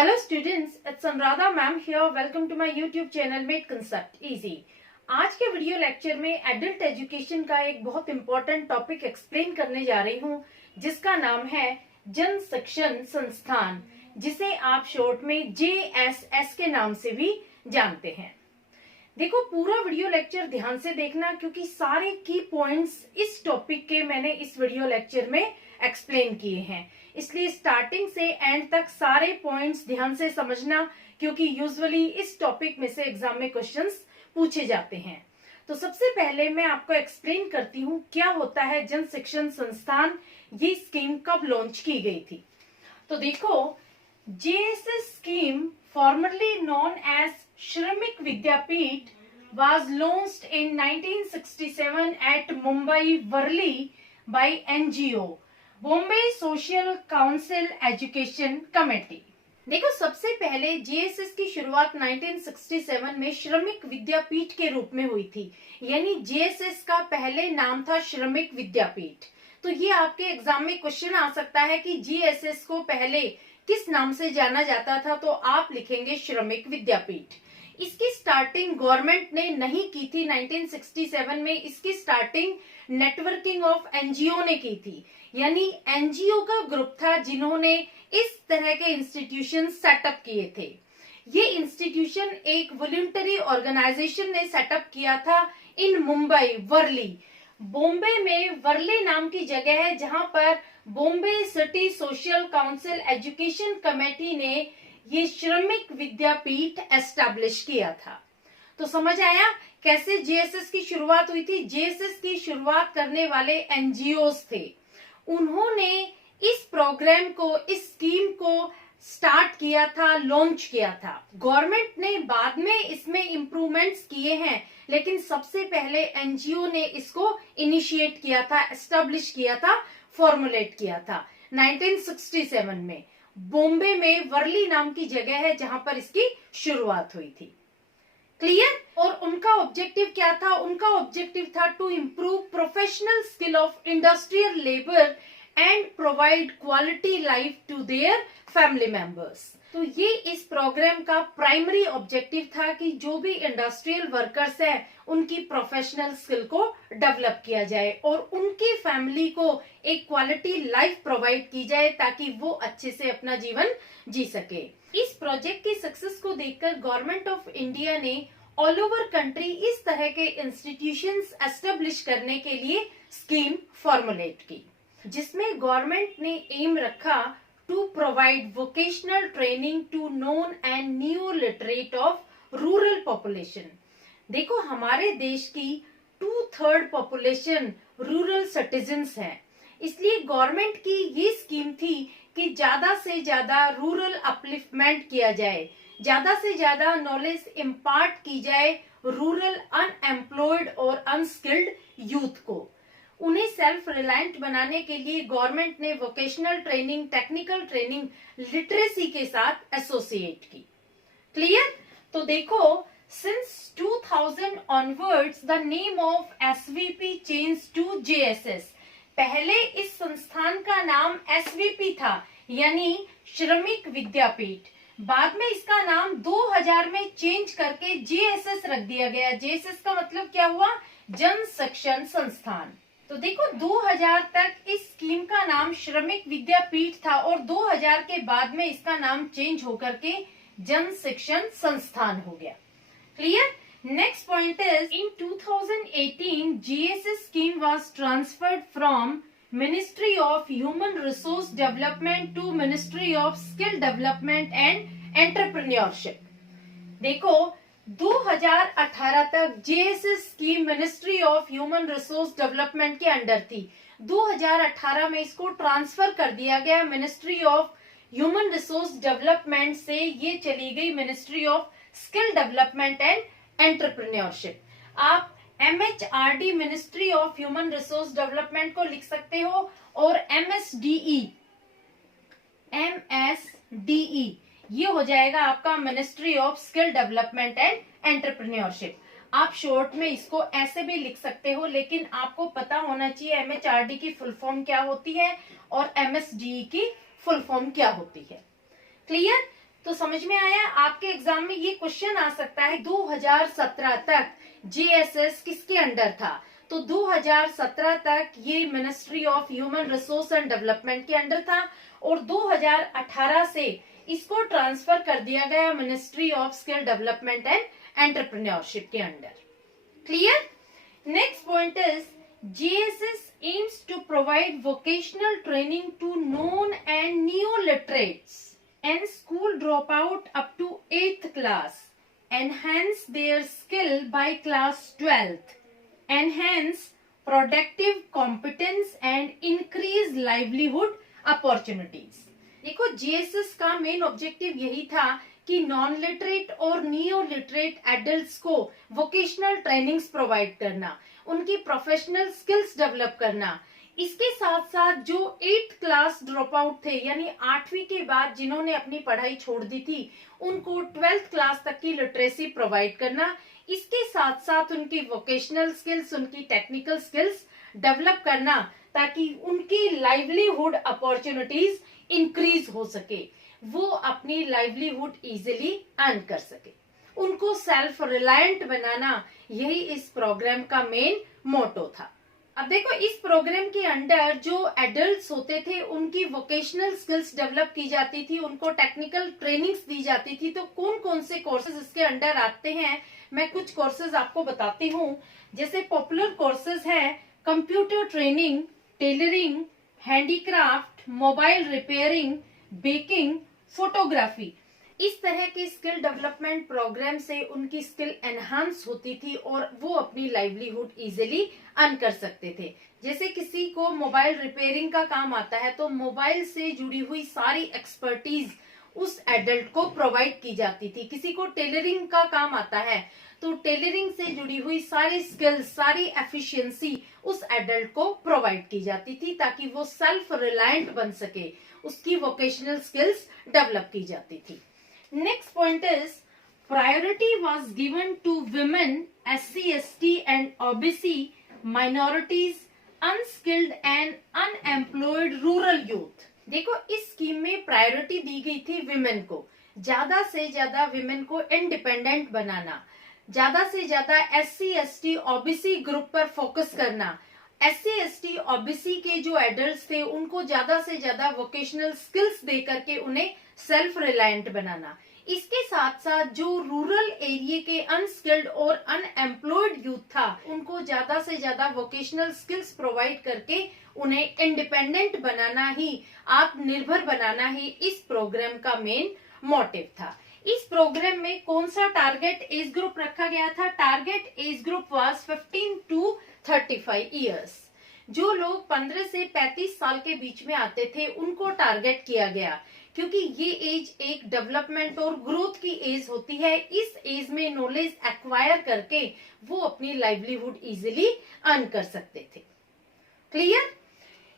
Hello students, it's Anuradha ma'am here. Welcome to my YouTube channel Made Concept Easy. आज के video lecture में adult education का एक बहुत इंपॉर्टेंट टॉपिक एक्सप्लेन करने जा रही हूँ, जिसका नाम है जन शिक्षण संस्थान, जिसे आप शॉर्ट में JSS के नाम से भी जानते हैं। देखो, पूरा वीडियो लेक्चर ध्यान से देखना, क्योंकि सारे की पॉइंट्स इस टॉपिक के मैंने इस वीडियो लेक्चर में एक्सप्लेन किए हैं। इसलिए स्टार्टिंग से एंड तक सारे पॉइंट्स ध्यान से समझना, क्योंकि यूजुअली इस टॉपिक में से एग्जाम में क्वेश्चंस पूछे जाते हैं। तो सबसे पहले मैं आपको एक्सप्लेन करती हूँ क्या होता है जन शिक्षण संस्थान, ये स्कीम कब लॉन्च की गई थी। तो देखो, JSS scheme formerly known as Shramik Vidyapeeth was launched in 1967 at Mumbai Worli by NGO Bombay social council education committee. देखो, सबसे पहले JSS की शुरुआत 1967 में श्रमिक विद्यापीठ के रूप में हुई थी, यानी JSS का पहले नाम था श्रमिक विद्यापीठ। तो ये आपके एग्जाम में क्वेश्चन आ सकता है कि JSS को पहले किस नाम से जाना जाता था, तो आप लिखेंगे श्रमिक विद्यापीठ। इसकी स्टार्टिंग गवर्नमेंट ने नहीं की थी 1967 में, इसकी स्टार्टिंग नेटवर्किंग ऑफ NGO ने की थी, यानी NGO का ग्रुप था जिन्होंने इस तरह के इंस्टीट्यूशन सेटअप किए थे। ये इंस्टीट्यूशन एक वॉलंटरी ऑर्गेनाइजेशन ने सेटअप किया था इन मुंबई वर्ली। बॉम्बे में वर्ली नाम की जगह है, जहां पर Bombay city social council education committee ने ये श्रमिक विद्यापीठ एस्टैब्लिश किया था। तो समझ आया कैसे JSS की शुरुआत हुई थी। JSS की शुरुआत करने वाले NGOs थे, उन्होंने इस प्रोग्राम को, इस स्कीम को स्टार्ट किया था, लॉन्च किया था। गवर्नमेंट ने बाद में इसमें इम्प्रूवमेंट्स किए हैं, लेकिन सबसे पहले NGO ने इसको इनिशिएट किया था, एस्टैब्लिश किया था, फॉर्मुलेट किया था 1967 में। बॉम्बे में वर्ली नाम की जगह है जहां पर इसकी शुरुआत हुई थी। क्लियर? और उनका ऑब्जेक्टिव क्या था? उनका ऑब्जेक्टिव था to improve professional skill of industrial labour and provide quality life to their family members. तो ये इस प्रोग्राम का प्राइमरी ऑब्जेक्टिव था कि जो भी इंडस्ट्रियल वर्कर्स हैं, उनकी प्रोफेशनल स्किल को डेवलप किया जाए और उनकी फैमिली को एक क्वालिटी लाइफ प्रोवाइड की जाए, ताकि वो अच्छे से अपना जीवन जी सके। इस प्रोजेक्ट की सक्सेस को देखकर गवर्नमेंट ऑफ इंडिया ने ऑल ओवर कंट्री इस तरह के इंस्टीट्यूशंस एस्टेब्लिश करने के लिए स्कीम फॉर्मुलेट की, जिसमें गवर्नमेंट ने एम रखा to provide vocational training to non and new literate of rural population. देखो, हमारे देश की 2/3 पॉपुलेशन रूरल सिटीजन्स हैं, इसलिए गवर्नमेंट की ये स्कीम थी कि ज्यादा से ज्यादा रूरल अपलिफ्टमेंट किया जाए, ज्यादा से ज्यादा नॉलेज इम्पार्ट की जाए रूरल अनएम्प्लॉयड और अनस्किल्ड यूथ को। उन्हें सेल्फ रिलायंट बनाने के लिए गवर्नमेंट ने vocational training, technical training, literacy के साथ एसोसिएट की। क्लियर? तो देखो, since 2000 onwards the name of SVP change to JSS। पहले इस संस्थान का नाम SVP था, यानी श्रमिक विद्यापीठ। बाद में इसका नाम 2000 में चेंज करके JSS रख दिया गया। JSS का मतलब क्या हुआ? जन शिक्षण संस्थान। तो देखो, 2000 तक इस स्कीम का नाम श्रमिक विद्यापीठ था और 2000 के बाद में इसका नाम चेंज होकर के जन शिक्षण संस्थान हो गया। Clear? Next point is, in 2018, JSS scheme was transferred from Ministry of Human Resource Development to Ministry of Skill Development and Entrepreneurship। देखो, 2018 तक JSS scheme ministry of human resource development के अंडर थी। 2018 में इसको ट्रांसफर कर दिया गया ministry of human resource development से, ये चली गई ministry of skill development and entrepreneurship. आप MHRD ministry of human resource development को लिख सकते हो, और MSDE ये हो जाएगा आपका ministry of skill development and entrepreneurship. आप शॉर्ट में इसको ऐसे भी लिख सकते हो, लेकिन आपको पता होना चाहिए MHRD की फुल फॉर्म क्या होती है और MSDE की फुल फॉर्म क्या होती है। क्लियर? तो समझ में आया, आपके एग्जाम में ये क्वेश्चन आ सकता है 2017 तक जेएसएस किसके अंडर था। तो 2017 तक ये ministry of human resource and development के अंडर था और 2018 से इसको ट्रांसफर कर दिया गया ministry of skill development and entrepreneurship के under. Clear. Next point is JSS aims to provide vocational training to known and neo literates and school dropout up to 8th class, enhance their skill by class 12th, enhance productive competence and increase livelihood opportunities। देखो JSS का main objective यही था कि non literate और neo literate adults को vocational trainings provide करना, उनकी professional skills develop करना। इसके साथ साथ जो 8th क्लास ड्रॉप आउट थे, यानी 8वीं के बाद जिन्होंने अपनी पढ़ाई छोड़ दी थी, उनको 12th क्लास तक की लिटरेसी प्रोवाइड करना। इसके साथ साथ उनकी वोकेशनल स्किल्स, उनकी टेक्निकल स्किल्स डेवलप करना ताकि उनकी लाइवलीहुड अपॉर्चुनिटीज इंक्रीज हो सके, वो अपनी लाइवलीहुड इजीली अर्न कर सके, उनको सेल्फ रिलायंट बनाना, यही इस प्रोग्राम का मेन मोटो था। अब देखो, इस प्रोग्राम के अंडर जो एडल्ट्स होते थे उनकी वोकेशनल स्किल्स डेवलप की जाती थी, उनको टेक्निकल ट्रेनिंग्स दी जाती थी। तो कौन कौन से कोर्सेज इसके अंडर आते हैं, मैं कुछ कोर्सेज आपको बताती हूँ। जैसे पॉपुलर कोर्सेज हैं computer training, tailoring, handicraft, mobile repairing, baking, photography. इस तरह के स्किल डेवलपमेंट प्रोग्राम से उनकी स्किल एनहांस होती थी और वो अपनी लाइवलीहुड इजीली अर्न कर सकते थे। जैसे किसी को मोबाइल रिपेयरिंग का काम आता है तो मोबाइल से जुड़ी हुई सारी एक्सपर्टीज उस एडल्ट को प्रोवाइड की जाती थी। किसी को टेलरिंग का काम आता है तो टेलरिंग से जुड़ी हुई सारी स्किल्स, सारी एफिशिएंसी उस एडल्ट को प्रोवाइड की जाती थी ताकि वो सेल्फ रिलायंट बन सके, उसकी वोकेशनल स्किल्स डेवलप की जाती थी। Next point is priority was given to women, SC, ST and OBC minorities, unskilled and unemployed rural youth। देखो, इस स्कीम में प्रायोरिटी दी गई थी विमेन को, ज्यादा से ज्यादा विमेन को इंडिपेंडेंट बनाना, ज्यादा से ज्यादा SC, ST, OBC ग्रुप पर फोकस करना। SC, ST, OBC के जो एडल्ट्स थे उनको ज्यादा से ज्यादा वोकेशनल स्किल्स दे करके उन्हें सेल्फ रिलायंट बनाना। इसके साथ साथ जो रूरल एरिया के अनस्किल्ड और अनएम्प्लॉयड यूथ था उनको ज्यादा से ज्यादा वोकेशनल स्किल्स प्रोवाइड करके उन्हें इंडिपेंडेंट बनाना ही, आत्मनिर्भर बनाना ही इस प्रोग्राम का मेन मोटिव था। इस प्रोग्राम में कौन सा टारगेट एज ग्रुप रखा गया था? Target age group was 15 to 35 years. जो लोग 15 से 35 साल के बीच में आते थे उनको टारगेट किया गया, क्योंकि ये एज एक डेवलपमेंट और ग्रोथ की एज होती है। इस एज में नॉलेज एक्वायर करके वो अपनी लाइवलीहुड इजीली अर्न कर सकते थे। Clear.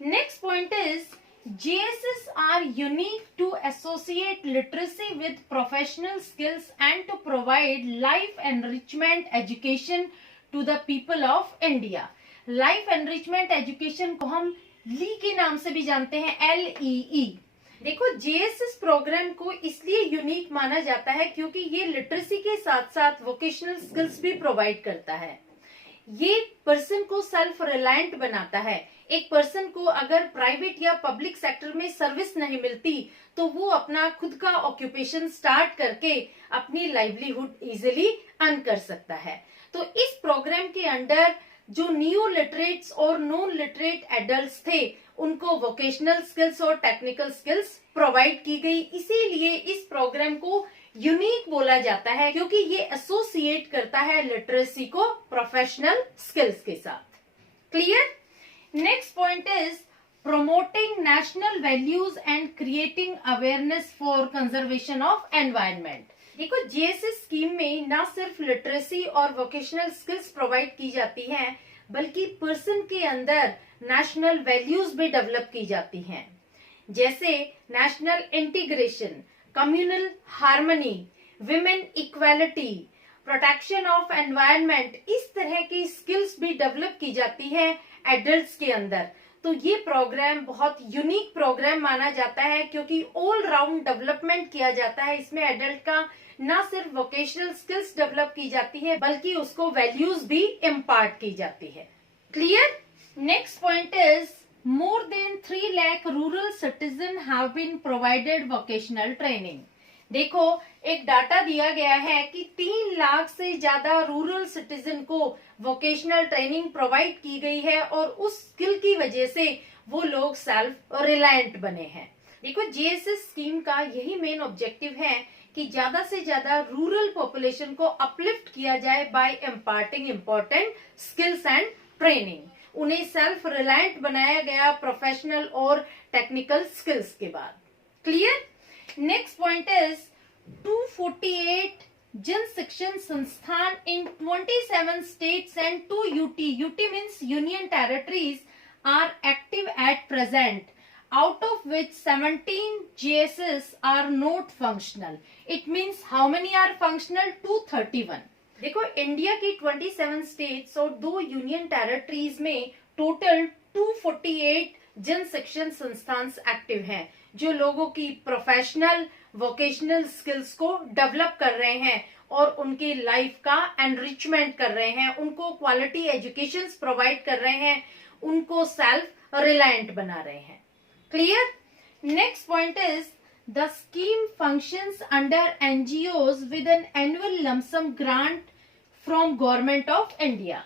Next point is JSS are unique to associate literacy with professional skills and to provide life enrichment education to the people of India। Life enrichment education को हम ली के नाम से भी जानते हैं, LEE। देखो, JSS प्रोग्राम को इसलिए यूनिक माना जाता है क्योंकि ये लिटरेसी के साथ साथ वोकेशनल स्किल्स भी प्रोवाइड करता है। ये पर्सन को सेल्फ रिलायंट बनाता है। एक पर्सन को अगर प्राइवेट या पब्लिक सेक्टर में सर्विस नहीं मिलती तो वो अपना खुद का ऑक्यूपेशन स्टार्ट करके अपनी लाइवलीहुड इजीली अर्न कर सकता है। तो इस प्रोग्राम के अंडर जो न्यू लिटरेट्स और नॉन लिटरेट एडल्ट्स थे उनको वोकेशनल स्किल्स और टेक्निकल स्किल्स प्रोवाइड की गई। इसीलिए इस प्रोग्राम को यूनिक बोला जाता है क्योंकि ये एसोसिएट करता है लिटरेसी को प्रोफेशनल स्किल्स के साथ। Clear. Next point is promoting national values and creating awareness for conservation of environment। देखो, JSS स्कीम में ना सिर्फ लिटरेसी और वोकेशनल स्किल्स प्रोवाइड की जाती हैं बल्कि पर्सन के अंदर नेशनल वैल्यूज भी डेवलप की जाती हैं, जैसे national integration, communal harmony, women equality, protection of environment. इस तरह की स्किल्स भी डेवलप की जाती है एडल्ट्स के अंदर। तो ये प्रोग्राम बहुत यूनिक प्रोग्राम माना जाता है, क्योंकि ऑल राउंड डेवलपमेंट किया जाता है। इसमें एडल्ट का ना सिर्फ वोकेशनल स्किल्स डेवलप की जाती है, बल्कि उसको वैल्यूज भी इम्पार्ट की जाती है। Clear? Next point is more than 3 lakh rural citizens have been provided vocational training। देखो, एक डाटा दिया गया है कि 3 लाख से ज्यादा रूरल सिटीजन को वोकेशनल ट्रेनिंग प्रोवाइड की गई है, और उस स्किल की वजह से वो लोग सेल्फ रिलायंट बने हैं। देखो, जीएसएस स्कीम का यही मेन ऑब्जेक्टिव है कि ज्यादा से ज्यादा रूरल पॉपुलेशन को अपलिफ्ट किया जाए by imparting important skills and training. उन्हें सेल्फ रिलायंट बनाया गया प्रोफेशनल और टेक्निकल स्किल्स के बाद। Clear? Next point is 248 Jan Shikshan Sansthan in 27 states and 2 UT, UT means union territories, are active at present, out of which 17 GSS are not functional. It means how many are functional? 231। देखो, India की 27 states और 2 union territories में total 248 Jan Shikshan संस्थान active हैं, जो लोगों की professional vocational skills को डेवलप कर रहे हैं और उनकी लाइफ का एनरिचमेंट कर रहे हैं, उनको क्वालिटी एजुकेशन प्रोवाइड कर रहे हैं, उनको सेल्फ रिलायंट बना रहे हैं। Clear? Next point is the scheme functions under NGOs with an annual lump sum grant from Government of India।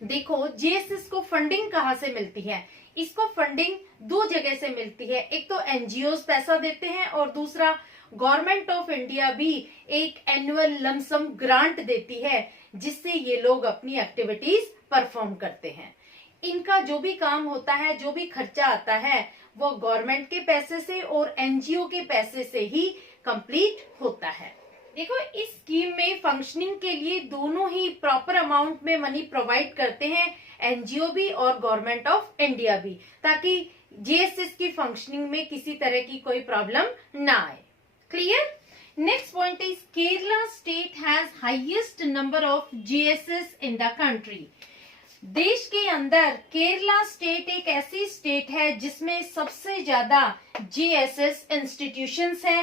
देखो, जीएसएस को फंडिंग कहाँ से मिलती है? इसको फंडिंग 2 जगह से मिलती है। एक तो एनजीओस पैसा देते हैं, और दूसरा गवर्नमेंट ऑफ इंडिया भी एक एनुअल लम सम ग्रांट देती है, जिससे ये लोग अपनी एक्टिविटीज परफॉर्म करते हैं। इनका जो भी काम होता है, जो भी खर्चा आता है, वो गवर्नमेंट के पैसे से और एनजीओ के पैसे से ही कंप्लीट होता है। देखो, इस स्कीम में फंक्शनिंग के लिए दोनों ही प्रॉपर अमाउंट में मनी प्रोवाइड करते हैं, एनजीओ भी और गवर्नमेंट ऑफ इंडिया भी, ताकि जीएसएस की फंक्शनिंग में किसी तरह की कोई प्रॉब्लम ना आए। Clear? Next point is Kerala state has highest number of GSS in the country. देश के अंदर केरला स्टेट एक ऐसी स्टेट है जिसमें सबसे ज्यादा जीएसएस इंस्टीट्यूशंस हैं।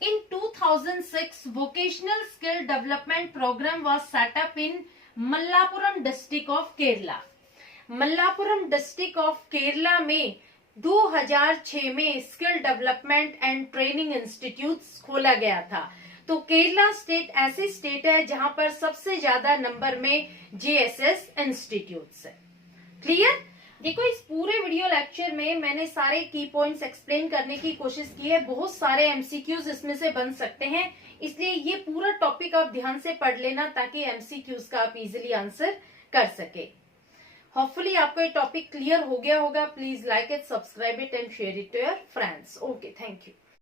In 2006 vocational skill development programme was set up in Malappuram district of Kerala. Malappuram district of Kerala में 2006 में skill development and training institute खोला गया था। तो केरला स्टेट ऐसी स्टेट है जहां पर सबसे ज्यादा नंबर में जीएसएस इंस्टीट्यूट्स है। क्लियर? देखो, इस पूरे वीडियो लेक्चर में मैंने सारे की पॉइंट्स एक्सप्लेन करने की कोशिश की है। बहुत सारे एमसीक्यूज इसमें से बन सकते हैं, इसलिए ये पूरा टॉपिक आप ध्यान से पढ़ लेना, ताकि एमसीक्यूज का आप इजिली आंसर कर सके। होपफुली आपको ये टॉपिक क्लियर हो गया होगा। Please like it, subscribe it and share it to your friends. Okay, thank you.